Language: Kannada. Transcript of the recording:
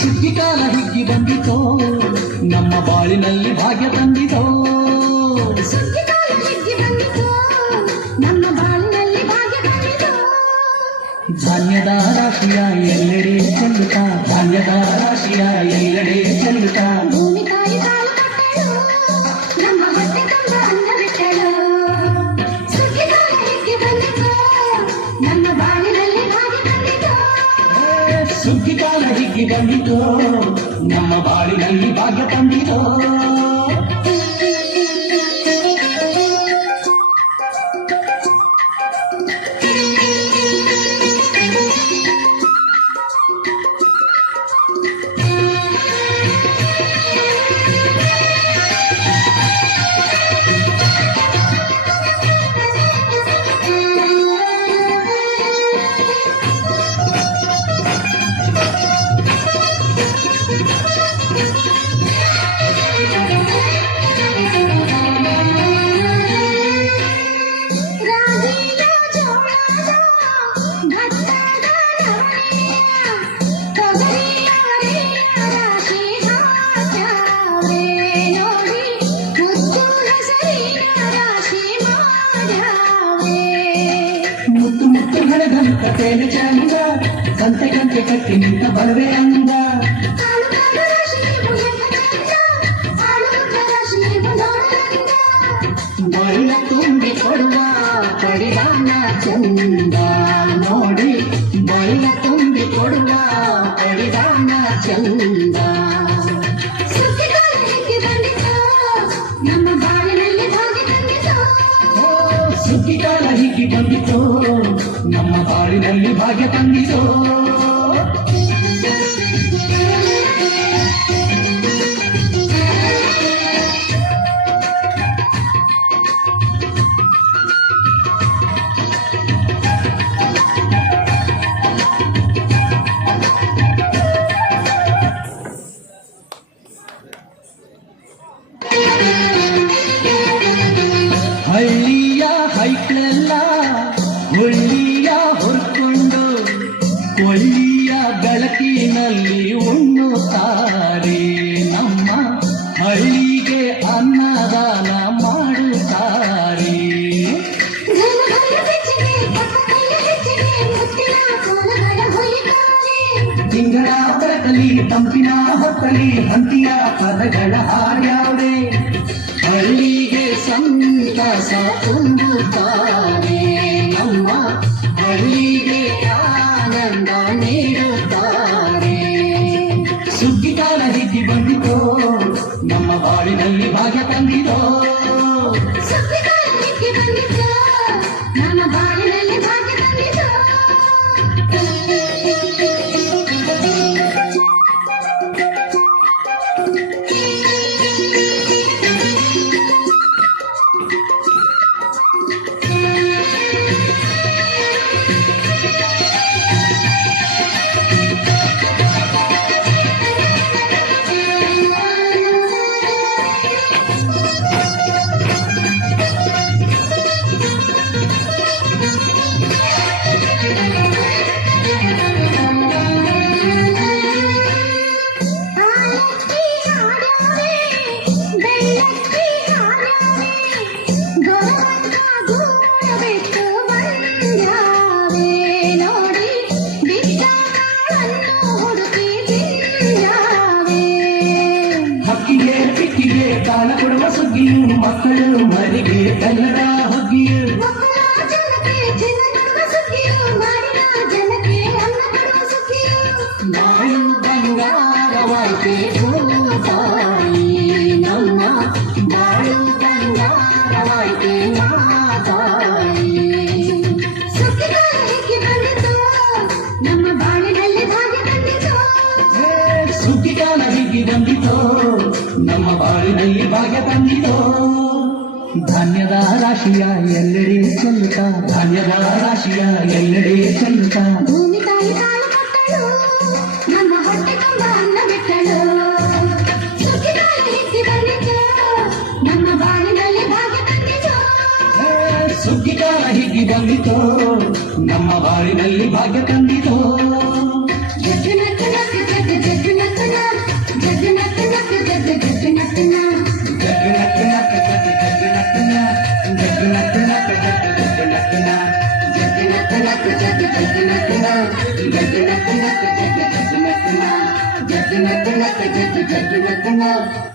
ಸುಗ್ಗಿಕಾಲ ಹಿಗ್ಗಿ ಬಂದಿತೋ ನಮ್ಮ ಬಾಳಿನಲ್ಲಿ ಭಾಗ್ಯ ತಂದಿತೋ. ಧಾನ್ಯದ ರಾಶಿಯ ಎಲ್ಲೆಡೆ ಚೆಲ್ಲುತ್ತ, ಧಾನ್ಯದ ರಾಶಿಯ ಎಲ್ಲೆಡೆ ಚೆಲ್ಲುತ್ತ, ಸುಗ್ಗಿಕಾಲ ಹಿಗ್ಗಿ ಬಂದಿತೋ ನಮ್ಮ ಬಾಳಿನಲ್ಲಿ ಭಾಗ್ಯ ತಂದಿತೋ. ಮುತ್ತು ಮುತ್ತು ಹಳೆದಂತ ತೇನು ಚಂದ, ಗಂಟೆ ಗಂಟೆ ಕಟ್ಟಿ ನಿಂತ ಬರುವೆ ಅಂದ. ಬಳ್ಳ ತುಂಬಿ ಕೊಡುವ ಪಡಿದಾನ ಚಂದ ನೋಡಿ, ಬಳ್ಳ ತುಂಬಿ ಕೊಡುವ ಪಡಿದಾನ ಚಂದ. ನಮ್ಮ ಬಾಳಿನಲ್ಲಿ ಭಾಗ್ಯ ತಂದಿತೋ. ಸುಗ್ಗಿಕಾಲ ಹಿಗ್ಗಿ ಬಂದಿತೋ ನಮ್ಮ ಬಾಳಿನಲ್ಲಿ ಭಾಗ್ಯ ತಂದಿತೋ. ಹಳ್ಳಿಯ ಹೈಕ್ಳೆಲ್ಲ ಒಳ್ಳಿಯ ಹೊರ್ಕೊಂಡು ಒಳ್ಳಿಯ ಬೆಳಕಿನಲ್ಲಿ ಉಣ್ಣುತ್ತಾರೆ. ನಮ್ಮ ಹಳ್ಳಿಗೆ ಅನ್ನದಾನ ಮಾಡುತ್ತಾರೆ. ತಿಂಗಳ ಬೆಳಕಲಿ ತಂಪಿನ ಹೊತ್ತಲಿ ಹಂತಿಯ ಪದಗಳ ಹಾರ್ಯಾವಡೆ ಹಳ್ಳಿಗೆ ಸಂತಸ ತುಂಬುತ್ತಾರೆ. ನಮ್ಮ ಹಳ್ಳಿಗೆ ಆನಂದ ನೀಡುತ್ತಾರೆ. ಸುಗ್ಗಿಕಾಲ ಹಿಗ್ಗಿ ಬಂದಿತೋ ನಮ್ಮ ಬಾಳಿನಲ್ಲಿ ಭಾಗ್ಯ ತಂದಿತೋ. ನಮ್ಮ ಬಾಳಿನಲ್ಲಿ ಭಾಗ್ಯ ತಂದಿತೋ. ತಾಳ ಕೊಡುವ ಸುಗ್ಗಿಯು ಮಕ್ಕಳು ಮರಿಗೆ ಕನ್ನಡ ಹೊಗ್ಗಿಯು. ಬಾಳು ಬಂಗಾರವಾಯ್ತೆ ಭೂತಾಯಿ ನಮ್ಮ ಬಾಳು ಬಂಗಾರವಾಯ್ತೆ ಮಾತಾಯಿ. ನಮ್ಮ ಬಂದಿತೋ ಧಾನ್ಯದ ರಾಶಿಯ ಎಲ್ಲೆಡೆ ಚೆಲ್ಲುತ್ತ ಧಾನ್ಯದ ರಾಶಿಯ ಎಲ್ಲೆಡೆ ಚೆಲ್ಲುತ್ತ ಭೂಮಿ ತಾಯಿ ಕಾಳು ಕೊಟ್ಟಳು ನಮ್ಮ ಹೊಟ್ಟೆ ತುಂಬ ಅನ್ನ ಬಿಟ್ಟಳು ಸುಖಿಗಾಲ ಹಿಕ್ಕಿ ಬಂದಿತು ನಮ್ಮ ಬಾಳಿನಲ್ಲಿ ಭಾಗ್ಯ ತಂದಿತು ಸುಗ್ಗಿಗಾಲ ಹಿಗ್ಗಿ ಬಂದಿತೋ ನಮ್ಮ ಬಾಳಿನಲ್ಲಿ ಭಾಗ್ಯ ತಂದಿತೋ ಜಗ್ಗು ನಕ್ಕು ನಕ್ಕು ಜಗ್ಗು ಜಗ್ಗು ನಕ್ಕು ನಕ್ಕು ಜಗ್ಗು ನಕ್ಕು ನಕ್ಕು ಜಗ್ಗು ಜಗ್ಗು ನಕ್ಕು ನಕ್ಕು ಜಗ್ಗು ನಕ್ಕು ನಕ್ಕು ಜಗ್ಗು ಜಗ್ಗು ನಕ್ಕು ಜಗ್ಗು ನಕ್ಕು ನಕ್ಕು ಜಗ್ಗು ಜಗ್ಗು ನಕ್ಕು ಜಗ್ಗು ನಕ್ಕು ನಕ್ಕು ಜಗ್ಗು ನಕ್ಕು ಜಗ್ಗು ನಕ್ಕು